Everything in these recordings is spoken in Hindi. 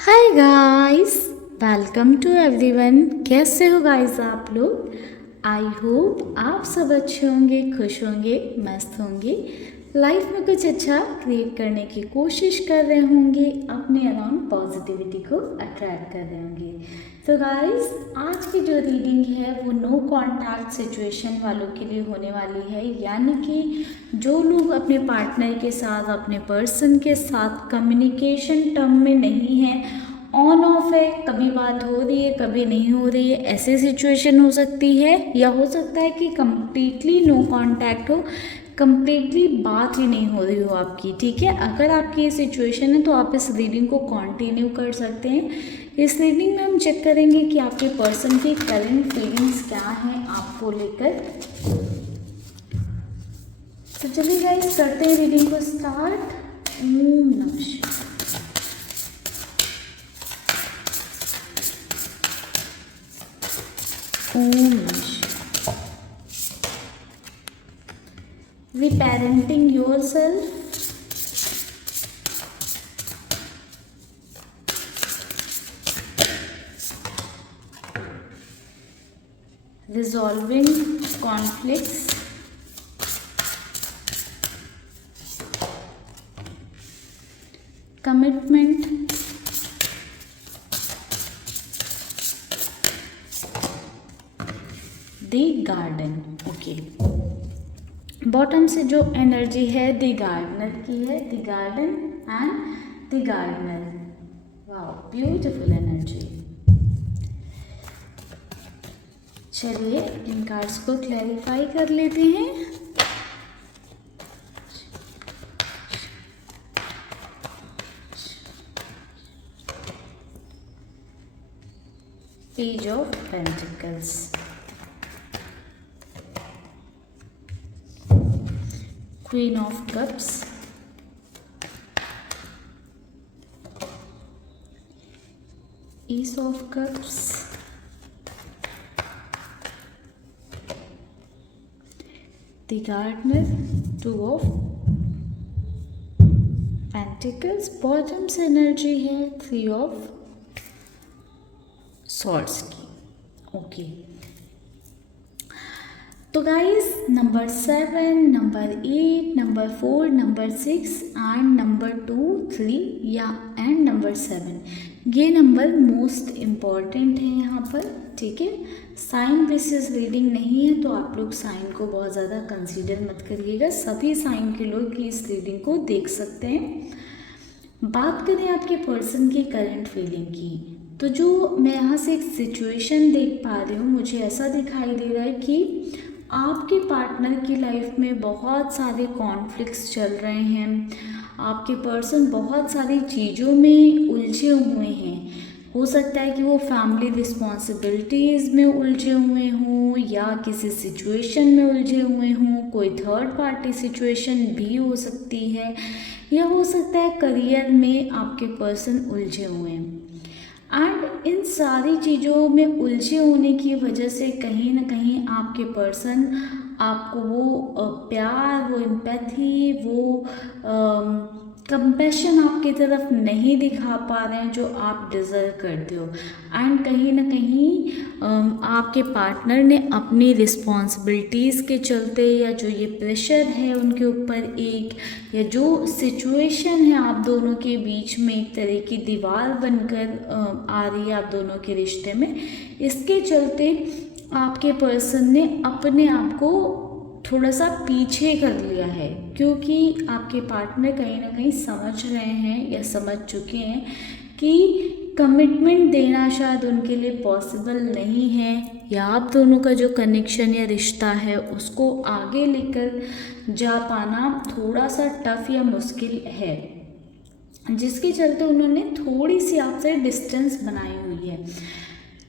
Hi guys, welcome to everyone. कैसे हो गाइस आप लोग? आई होप आप सब अच्छे होंगे, खुश होंगे, मस्त होंगे, लाइफ में कुछ अच्छा क्रिएट करने की कोशिश कर रहे होंगे, अपने अराउंड पॉजिटिविटी को अट्रैक्ट कर रहे होंगे। तो गाइस, आज की जो रीडिंग है वो नो कॉन्टैक्ट सिचुएशन वालों के लिए होने वाली है, यानी कि जो लोग अपने पार्टनर के साथ, अपने पर्सन के साथ कम्युनिकेशन टर्म में नहीं है, ऑन ऑफ है, कभी बात हो रही है कभी नहीं हो रही है, ऐसे सिचुएशन हो सकती है। या हो सकता है कि कम्प्लीटली नो कांटेक्ट हो, कम्प्लीटली बात ही नहीं हो रही हो आपकी। ठीक है, अगर आपकी ये सिचुएशन है तो आप इस रीडिंग को कंटिन्यू कर सकते हैं। इस रीडिंग में हम चेक करेंगे कि आपके पर्सन की करंट फीलिंग्स क्या हैं आपको लेकर। तो चलिए गाइस, करते हैं रीडिंग को स्टार्ट। ओम नमः शिवाय। ओम नमः शिवाय। Reparenting yourself, resolving conflicts, commitment, the garden। Okay, bottom से जो एनर्जी है द गार्डनर की है, the garden and the gardener. Wow, beautiful energy. चलिए इन कार्ड्स को क्लैरिफाई कर लेते हैं। Page of pentacles, queen of cups, ace of cups, the gardener, two of pentacles. Bottom से एनर्जी है थ्री ऑफ सॉर्ड्स की। ओके, तो guys number 7, number 8, number 4, number 6 and number 2, 3 या एंड नंबर 7 ये नंबर मोस्ट इम्पॉर्टेंट है यहाँ पर। ठीक है, साइन बेसिस रीडिंग नहीं है तो आप लोग साइन को बहुत ज़्यादा कंसीडर मत करिएगा। सभी साइन के लोग इस रीडिंग को देख सकते हैं। बात करें आपके पर्सन की करंट फीलिंग की, तो जो मैं यहाँ से एक सिचुएशन देख पा रही हूँ, मुझे ऐसा दिखाई दे रहा है कि आपके पार्टनर की लाइफ में बहुत सारे कॉन्फ्लिक्ट्स चल रहे हैं। आपके पर्सन बहुत सारी चीज़ों में उलझे हुए हैं। हो सकता है कि वो फैमिली रिस्पॉन्सिबिलिटीज़ में उलझे हुए हों या किसी सिचुएशन में उलझे हुए हों। कोई थर्ड पार्टी सिचुएशन भी हो सकती है, या हो सकता है करियर में आपके पर्सन उलझे हुए हैं। एंड इन सारी चीज़ों में उलझे होने की वजह से कहीं ना कहीं आपके पर्सन आपको वो प्यार, वो एम्पैथी, वो कंपैशन आपकी तरफ नहीं दिखा पा रहे हैं जो आप डिज़र्व करते हो। एंड कहीं ना कहीं आपके पार्टनर ने अपनी रिस्पॉन्सिबिलिटीज़ के चलते, या जो ये प्रेशर है उनके ऊपर एक, या जो सिचुएशन है आप दोनों के बीच में एक तरह की दीवार बनकर आ रही है आप दोनों के रिश्ते में, इसके चलते आपके पर्सन ने अपने आप को थोड़ा सा पीछे कर लिया है, क्योंकि आपके पार्टनर कहीं ना कहीं समझ रहे हैं या समझ चुके हैं कि कमिटमेंट देना शायद उनके लिए पॉसिबल नहीं है, या आप दोनों का जो कनेक्शन या रिश्ता है उसको आगे लेकर जा पाना थोड़ा सा टफ या मुश्किल है, जिसके चलते उन्होंने थोड़ी सी आपसे डिस्टेंस बनाई हुई है।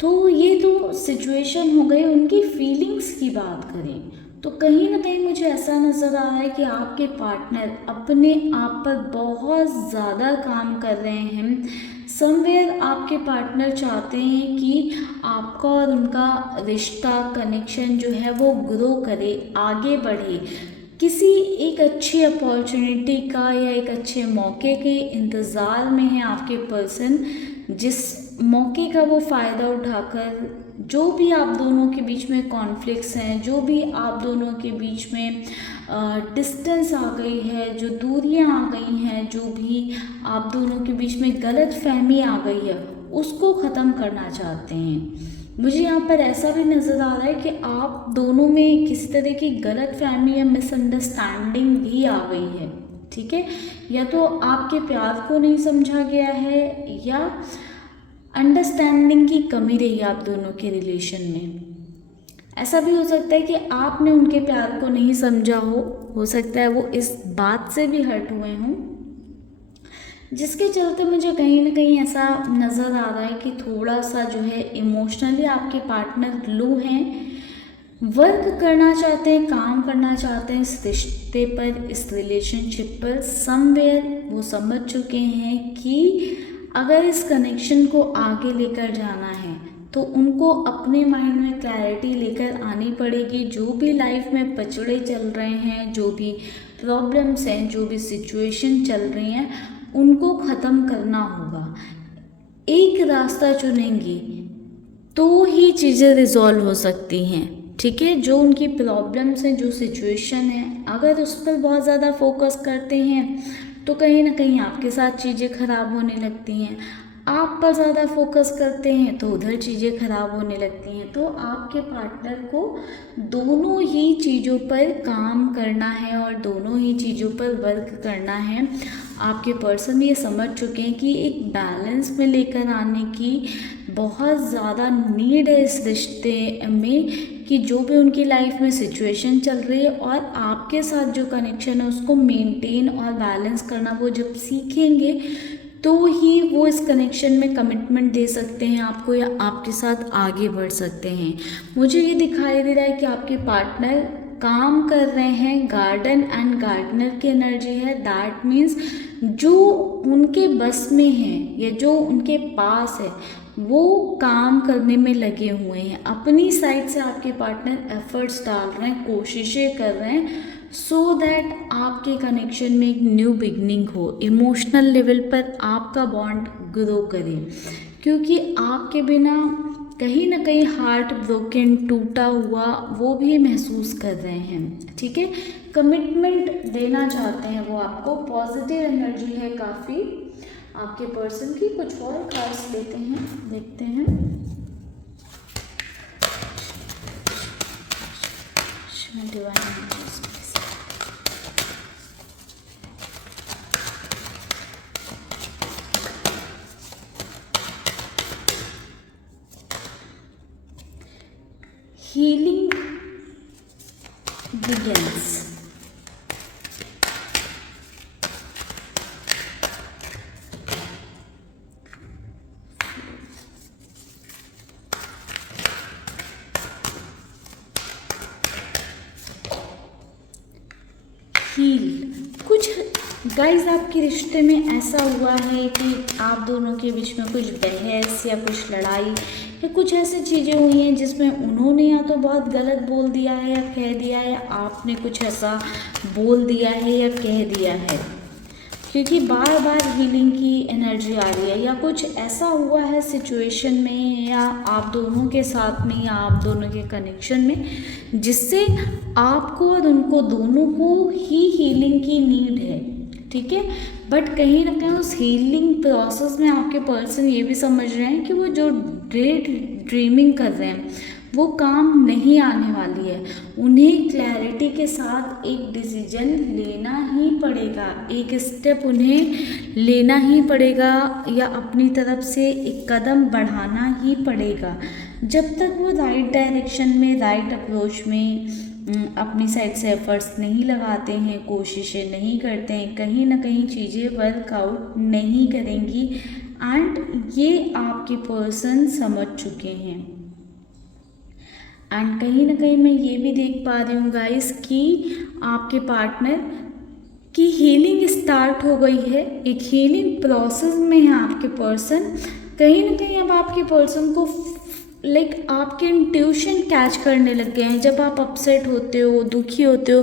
तो ये तो सिचुएशन हो गई। उनकी फीलिंग्स की बात करें तो कहीं ना कहीं मुझे ऐसा नज़र आ रहा है कि आपके पार्टनर अपने आप पर बहुत ज़्यादा काम कर रहे हैं। समवेयर आपके पार्टनर चाहते हैं कि आपका और उनका रिश्ता, कनेक्शन जो है वो ग्रो करे, आगे बढ़े। किसी एक अच्छी अपॉर्चुनिटी का या एक अच्छे मौके के इंतज़ार में है आपके पर्सन, जिस मौके का वो फ़ायदा उठाकर जो भी आप दोनों के बीच में कॉन्फ्लिक्ट्स हैं, जो भी आप दोनों के बीच में डिस्टेंस आ गई है, जो दूरियां आ गई हैं, जो भी आप दोनों के बीच में गलतफहमी आ गई है, उसको ख़त्म करना चाहते हैं। मुझे यहाँ पर ऐसा भी नज़र आ रहा है कि आप दोनों में किसी तरह की गलतफहमी या मिसअंडरस्टैंडिंग भी आ गई है, ठीक है। या तो आपके प्यार को नहीं समझा गया है या अंडरस्टैंडिंग की कमी रही आप दोनों के रिलेशन में। ऐसा भी हो सकता है कि आपने उनके प्यार को नहीं समझा हो सकता है वो इस बात से भी हर्ट हुए हों, जिसके चलते मुझे कहीं ना कहीं ऐसा नज़र आ रहा है कि थोड़ा सा जो है इमोशनली आपके पार्टनर लो हैं, वर्क करना चाहते हैं, काम करना चाहते हैं इस रिश्ते पर, इस रिलेशनशिप पर। समवेयर वो समझ चुके हैं कि अगर इस कनेक्शन को आगे लेकर जाना है तो उनको अपने माइंड में क्लैरिटी लेकर आनी पड़ेगी। जो भी लाइफ में पचड़े चल रहे हैं, जो भी प्रॉब्लम्स हैं, जो भी सिचुएशन चल रही हैं, उनको ख़त्म करना होगा। एक रास्ता चुनेंगी तो ही चीज़ें रिजॉल्व हो सकती हैं, ठीक है। जो उनकी प्रॉब्लम्स हैं, जो सिचुएशन है, अगर उस पर बहुत ज़्यादा फोकस करते हैं तो कहीं ना कहीं आपके साथ चीज़ें ख़राब होने लगती हैं। आप पर ज़्यादा फोकस करते हैं तो उधर चीज़ें ख़राब होने लगती हैं। तो आपके पार्टनर को दोनों ही चीज़ों पर काम करना है और दोनों ही चीज़ों पर वर्क करना है। आपके पर्सन ये समझ चुके हैं कि एक बैलेंस में लेकर आने की बहुत ज़्यादा नीड है इस रिश्ते में, कि जो भी उनकी लाइफ में सिचुएशन चल रही है और आपके साथ जो कनेक्शन है उसको मेंटेन और बैलेंस करना वो जब सीखेंगे तो ही वो इस कनेक्शन में कमिटमेंट दे सकते हैं आपको या आपके साथ आगे बढ़ सकते हैं। मुझे ये दिखाई दे रहा है कि आपके पार्टनर काम कर रहे हैं, गार्डन एंड गार्डनर की एनर्जी है। दैट मीन्स जो उनके बस में है या जो उनके पास है वो काम करने में लगे हुए हैं। अपनी साइड से आपके पार्टनर एफर्ट्स डाल रहे हैं, कोशिशें कर रहे हैं, सो दैट आपके कनेक्शन में एक न्यू बिगनिंग हो, इमोशनल लेवल पर आपका बॉन्ड ग्रो करे। क्योंकि आपके बिना कहीं ना कहीं हार्ट ब्रोकन, टूटा हुआ वो भी महसूस कर रहे हैं, ठीक है। कमिटमेंट देना चाहते हैं वो आपको, पॉजिटिव एनर्जी है काफ़ी आपके पर्सन की। कुछ और कार्ड्स लेते हैं, देखते हैं। Divine healing begins. हील। कुछ गाइस आपके रिश्ते में ऐसा हुआ है कि आप दोनों के बीच में कुछ बहस या कुछ लड़ाई या कुछ ऐसी चीज़ें हुई हैं जिसमें उन्होंने या तो बहुत गलत बोल दिया है या कह दिया है, आपने कुछ ऐसा बोल दिया है या कह दिया है। क्योंकि बार बार हीलिंग की एनर्जी आ रही है, या कुछ ऐसा हुआ है सिचुएशन में या आप दोनों के साथ में या आप दोनों के कनेक्शन में जिससे आपको और उनको दोनों को ही हीलिंग की नीड है, ठीक है। बट कहीं ना कहीं उस हीलिंग प्रोसेस में आपके पर्सन ये भी समझ रहे हैं कि वो जो ड्रीमिंग कर रहे हैं वो काम नहीं आने वाली है। उन्हें क्लैरिटी के साथ एक डिसीजन लेना ही पड़ेगा, एक स्टेप उन्हें लेना ही पड़ेगा या अपनी तरफ से एक कदम बढ़ाना ही पड़ेगा। जब तक वो राइट डायरेक्शन में, राइट अप्रोच में अपनी साइड से एफर्ट्स नहीं लगाते हैं, कोशिशें नहीं करते हैं, कहीं ना कहीं चीज़ें वर्कआउट नहीं करेंगी। एंड ये आपके पर्सन समझ चुके हैं। एंड कहीं ना कहीं मैं ये भी देख पा रही हूँ गाइस कि आपके पार्टनर की हीलिंग स्टार्ट हो गई है, एक हीलिंग प्रोसेस में है आपके पर्सन। कहीं ना कहीं अब आपके पर्सन को लाइक आपके इंट्यूशन कैच करने लग गए हैं। जब आप अपसेट होते हो, दुखी होते हो,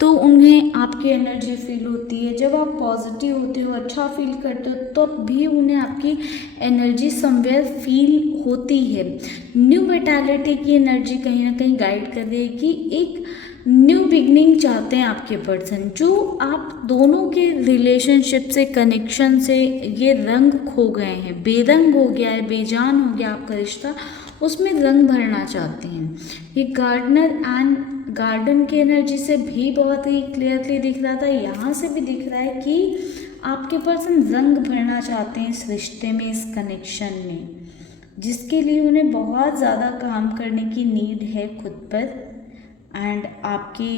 तो उन्हें आपकी एनर्जी फील होती है। जब आप पॉजिटिव होते हो, अच्छा फील करते हो, तब भी उन्हें आपकी एनर्जी समवेयर फील होती है। न्यू विटालिटी की एनर्जी कहीं ना कहीं गाइड कर रही है कि एक न्यू बिगनिंग चाहते हैं आपके पर्सन। जो आप दोनों के रिलेशनशिप से, कनेक्शन से ये रंग खो गए हैं, बेरंग हो गया है, बेजान हो गया आपका रिश्ता, उसमें रंग भरना चाहते हैं। ये गार्डनर एंड गार्डन की एनर्जी से भी बहुत ही क्लियरली दिख रहा था, यहाँ से भी दिख रहा है कि आपके पर्सन रंग भरना चाहते हैं इस रिश्ते में, इस कनेक्शन में, जिसके लिए उन्हें बहुत ज़्यादा काम करने की नीड है खुद पर। एंड आपके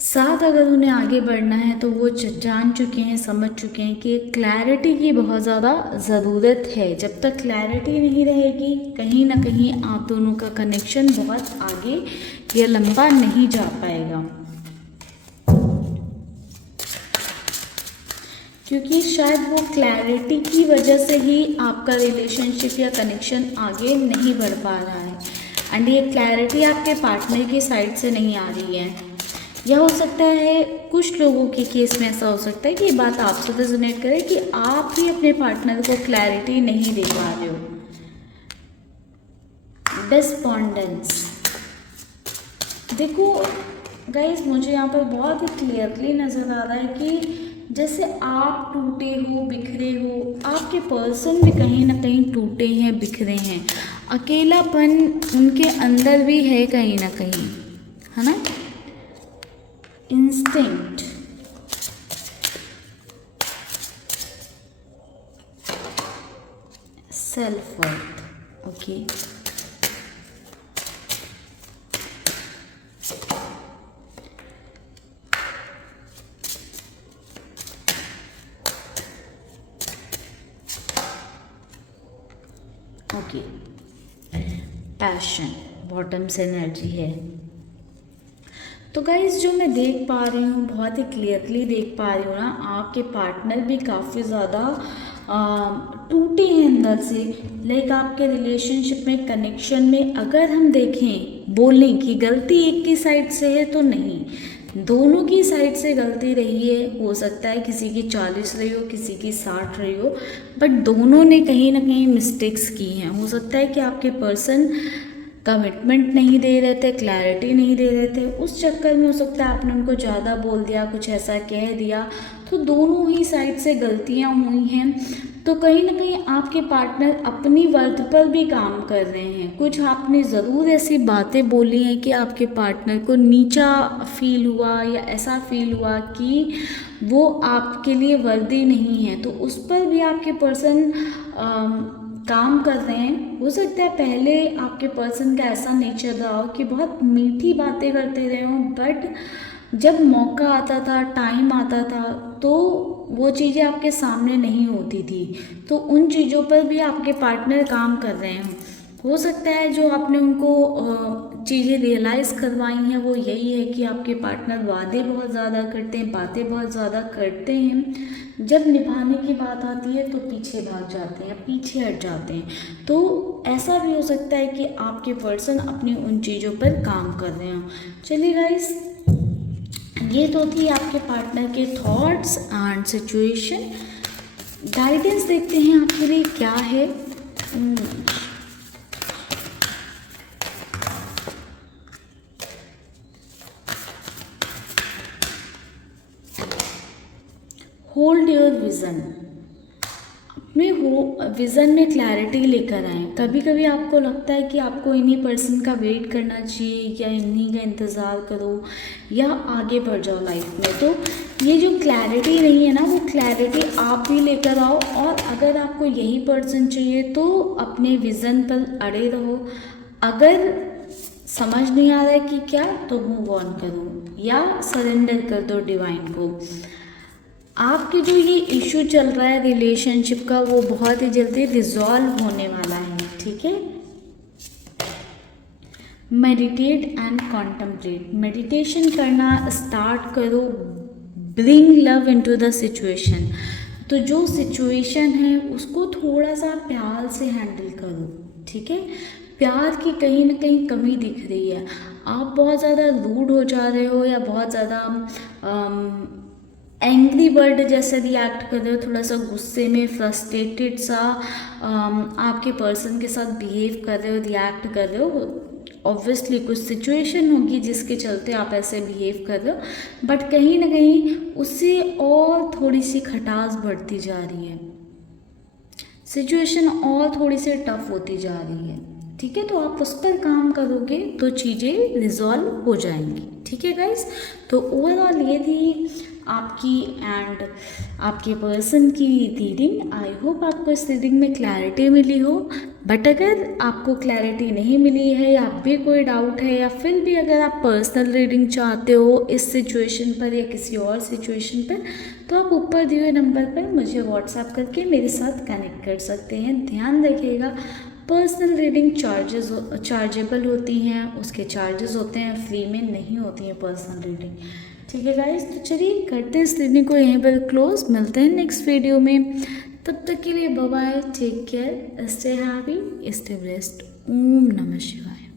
साथ अगर उन्हें आगे बढ़ना है तो वो जान चुके हैं, समझ चुके हैं कि क्लैरिटी की बहुत ज़्यादा ज़रूरत है। जब तक क्लैरिटी नहीं रहेगी, कहीं ना कहीं आप दोनों का कनेक्शन बहुत आगे या लंबा नहीं जा पाएगा, क्योंकि शायद वो क्लैरिटी की वजह से ही आपका रिलेशनशिप या कनेक्शन आगे नहीं बढ़ पा रहा है। एंड ये क्लैरिटी आपके पार्टनर की साइड से नहीं आ रही है। यह हो सकता है कुछ लोगों के केस में ऐसा हो सकता है कि ये बात आपसे रेजोनेट करे कि आप ही अपने पार्टनर को क्लैरिटी नहीं दे पा रहे हो। डिस्पोंडेंस, देखो गाइस, मुझे यहाँ पर बहुत ही क्लियरली नज़र आ रहा है कि जैसे आप टूटे हो, बिखरे हो, आपके पर्सन भी कहीं ना कहीं टूटे हैं, बिखरे हैं। अकेलापन उनके अंदर भी है कहीं ना कहीं, है ना। Instinct, self worth, okay. Okay, passion, bottoms energy है। तो गाइस, जो मैं देख पा रही हूँ, बहुत ही क्लियरली देख पा रही हूँ ना, आपके पार्टनर भी काफ़ी ज़्यादा टूटे हैं अंदर से। लाइक आपके रिलेशनशिप में, कनेक्शन में अगर हम देखें, बोलें कि गलती एक की साइड से है तो नहीं, दोनों की साइड से गलती रही है। हो सकता है किसी की 40 रही हो, किसी की 60 रही हो, बट दोनों ने कहीं ना कहीं मिस्टेक्स की हैं। हो सकता है कि आपके पर्सन कमिटमेंट नहीं दे रहे थे, क्लैरिटी नहीं दे रहे थे, उस चक्कर में हो सकता है आपने उनको ज़्यादा बोल दिया, कुछ ऐसा कह दिया, तो दोनों ही साइड से गलतियां हुई हैं। तो कहीं ना कहीं आपके पार्टनर अपनी वर्थ पर भी काम कर रहे हैं। कुछ आपने ज़रूर ऐसी बातें बोली हैं कि आपके पार्टनर को नीचा फील हुआ या ऐसा फील हुआ कि वो आपके लिए वर्दी नहीं है, तो उस पर भी आपके पर्सन काम कर रहे हैं। हो सकता है पहले आपके पर्सन का ऐसा नेचर रहा हो कि बहुत मीठी बातें करते रहे हों, बट जब मौका आता था, टाइम आता था, तो वो चीज़ें आपके सामने नहीं होती थी। तो उन चीज़ों पर भी आपके पार्टनर काम कर रहे हैं। हो सकता है जो आपने उनको चीज़ें रियलाइज़ करवाई हैं वो यही है कि आपके पार्टनर वादे बहुत ज़्यादा करते हैं, बातें बहुत ज़्यादा करते हैं, जब निभाने की बात आती है तो पीछे भाग जाते हैं, पीछे हट जाते हैं। तो ऐसा भी हो सकता है कि आपके पर्सन अपनी उन चीज़ों पर काम कर रहे हों। चलिए गाइस, ये तो थी आपके पार्टनर के थॉट्स एंड सिचुएशन। गाइडेंस देखते हैं आपके लिए क्या है। होल्ड योर विज़न, अपने विज़न में क्लैरिटी लेकर आएँ। कभी कभी आपको लगता है कि आपको इन्हीं पर्सन का वेट करना चाहिए या इन्हीं का इंतज़ार करो या आगे बढ़ जाओ लाइफ में। तो ये जो क्लैरिटी नहीं है ना, वो क्लैरिटी आप भी लेकर आओ। और अगर आपको यही पर्सन चाहिए तो अपने विज़न पर अड़े रहो। अगर समझ नहीं आ रहा है कि क्या, तो मूव ऑन करो या सरेंडर कर दो डिवाइन को। आपके जो ये इशू चल रहा है रिलेशनशिप का, वो बहुत ही जल्दी रिजॉल्व होने वाला है, ठीक है। मेडिटेट एंड कॉन्टम्पलेट, मेडिटेशन करना स्टार्ट करो। Bring love into the situation, तो जो सिचुएशन है उसको थोड़ा सा प्यार से हैंडल करो। ठीक है। प्यार की कहीं ना कहीं कमी दिख रही है, आप बहुत ज़्यादा रूड हो जा रहे हो या बहुत ज़्यादा एंग्री बर्ड जैसे रिएक्ट कर रहे हो, थोड़ा सा गुस्से में फ्रस्ट्रेटेड सा आपके पर्सन के साथ बिहेव कर रहे हो, रिएक्ट कर रहे हो। ऑब्वियसली कुछ सिचुएशन होगी जिसके चलते आप ऐसे बिहेव कर रहे हो, बट कहीं ना कहीं उससे और थोड़ी सी खटास बढ़ती जा रही है, सिचुएशन और थोड़ी सी टफ होती जा रही है, ठीक है। तो आप उस पर काम करोगे तो चीज़ें रिजॉल्व हो जाएंगी, ठीक है गाइस। तो ओवरऑल ये थी आपकी एंड आपके पर्सन की रीडिंग। आई होप आपको इस रीडिंग में क्लैरिटी मिली हो, बट अगर आपको क्लैरिटी नहीं मिली है या भी कोई डाउट है या फिर भी अगर आप पर्सनल रीडिंग चाहते हो इस सिचुएशन पर या किसी और सिचुएशन पर, तो आप ऊपर दिए हुए नंबर पर मुझे व्हाट्सएप करके मेरे साथ कनेक्ट कर सकते हैं। ध्यान रखिएगा, पर्सनल रीडिंग चार्जेबल होती हैं, उसके चार्जेस होते हैं, फ्री में नहीं होती हैं पर्सनल रीडिंग, ठीक है गाइस। तो चलिए करते हैं इस रीडिंग को यहीं पर क्लोज, मिलते हैं नेक्स्ट वीडियो में, तब तक के लिए bye bye, take care, stay happy, stay blessed. ओम नमः शिवाय।